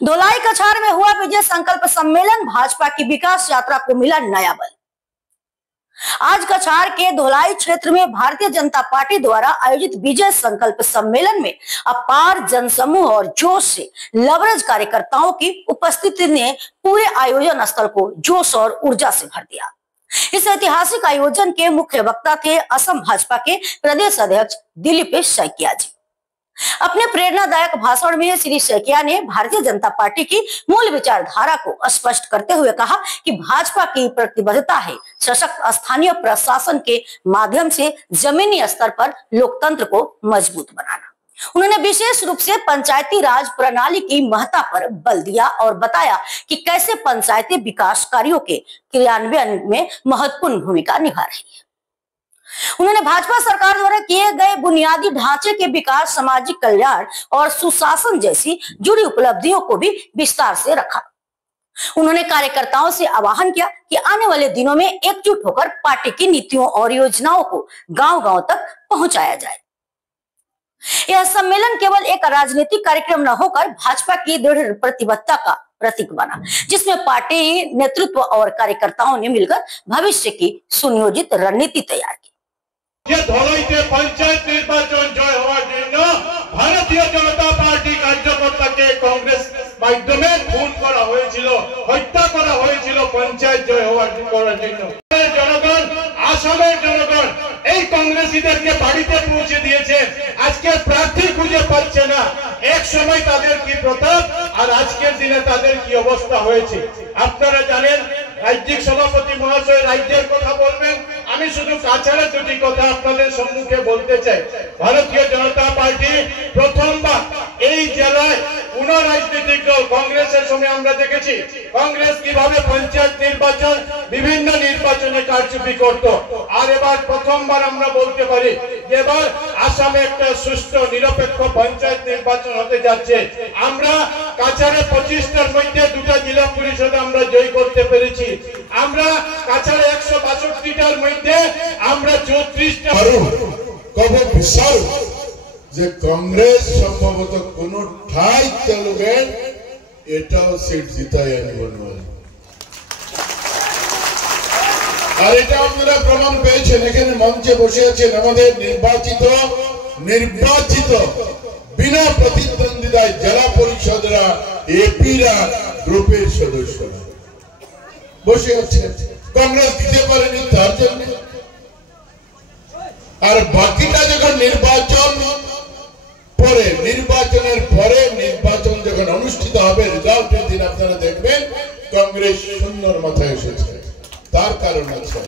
धोलाई कछार में हुआ विजय संकल्प सम्मेलन, भाजपा की विकास यात्रा को मिला नया बल। आज कछार के धोलाई क्षेत्र में भारतीय जनता पार्टी द्वारा आयोजित विजय संकल्प सम्मेलन में अपार जनसमूह और जोश से लबरेज कार्यकर्ताओं की उपस्थिति ने पूरे आयोजन स्थल को जोश और ऊर्जा से भर दिया। इस ऐतिहासिक आयोजन के मुख्य वक्ता थे असम भाजपा के प्रदेश अध्यक्ष दिलीप सैकिया जी। अपने प्रेरणादायक भाषण में श्री सैकिया ने भारतीय जनता पार्टी की मूल विचारधारा को स्पष्ट करते हुए कहा कि भाजपा की प्रतिबद्धता है सशक्त स्थानीय प्रशासन के माध्यम से जमीनी स्तर पर लोकतंत्र को मजबूत बनाना। उन्होंने विशेष रूप से पंचायती राज प्रणाली की महत्ता पर बल दिया और बताया कि कैसे पंचायती विकास कार्यों के क्रियान्वयन में महत्वपूर्ण भूमिका निभा रही है। उन्होंने भाजपा सरकार द्वारा किए गए बुनियादी ढांचे के विकास, सामाजिक कल्याण और सुशासन जैसी जुड़ी उपलब्धियों को भी विस्तार से रखा। उन्होंने कार्यकर्ताओं से आह्वान किया कि आने वाले दिनों में एकजुट होकर पार्टी की नीतियों और योजनाओं को गांव-गांव तक पहुंचाया जाए। यह सम्मेलन केवल एक राजनीतिक कार्यक्रम न होकर भाजपा की दृढ़ प्रतिबद्धता का प्रतीक बना, जिसमें पार्टी नेतृत्व और कार्यकर्ताओं ने मिलकर भविष्य की सुनियोजित रणनीति तैयार की। धोलाईते पंचायत निर्वाचन जय হওয়ার জন্য ভারতীয় জনতা পার্টি কার্যকর্তাকে কংগ্রেস মাধ্যমে খুন করা হয়েছিল, হত্যা করা হয়েছিল পঞ্চায়েত জয় হওয়ার জন্য। জনগণ, আসামের জনগণ এই কংগ্রেসীদেরকে বাড়িতে পৌঁছে দিয়েছে। আজকে প্রার্থী খুঁজে পাচ্ছে না। এক সময় তাদের কি প্রতাপ আর আজকের দিনে তাদের কি অবস্থা হয়েছে আপনারা জানেন। রাজ্যিক সভাপতি মহাশয় রাজ্যের কথা বলবেন, আমি শুধু কাছাড়ের দুটি কথা আপনাদের সম্মুখে বলতে চাই। ভারতীয় জনতা পার্টি প্রথমবার এই জেলায় কোন রাজনৈতিক দল কংগ্রেসের সময় আমরা দেখেছি কংগ্রেস কিভাবে পঞ্চায়েত নির্বাচন বিভিন্ন নির্বাচনে কারচুপি করত, আর এবার প্রথমবার আমরা বলতে পারি যে এবার আসামে একটা সুষ্ঠু নিরপেক্ষ পঞ্চায়েত নির্বাচন হতে যাচ্ছে। আমরা কাছাড়ে 25টার মধ্যে দুটো জেলা পরিষদ আমরা জয় করতে পেরেছি। আমরা কাছাড়ে 162টার মধ্যে আমরা 34টা কব বিশাল যে কংগ্রেস সম্ভবত কোন ঠাই তেলুগেন এটাও সিট জিতাই আনবেন আর এটা আপনারা প্রমাণ পেয়েছেন। এখানে মঞ্চে বসে আছেন আমাদের নির্বাচিত বিনা প্রতিদ্বন্দ্বিতায় জেলা পরিষদরা এপিরা গ্রুপের সদস্যরা বসে আছে। কংগ্রেস দিতে পারেনি তার জন্য। আর বাকিটা যখন নির্বাচনের পরে নির্বাচন যখন অনুষ্ঠিত হবে রেজাল্টের দিন আপনারা দেখবেন কংগ্রেস শূন্যর মাথায় এসেছে। তার কারণ আছে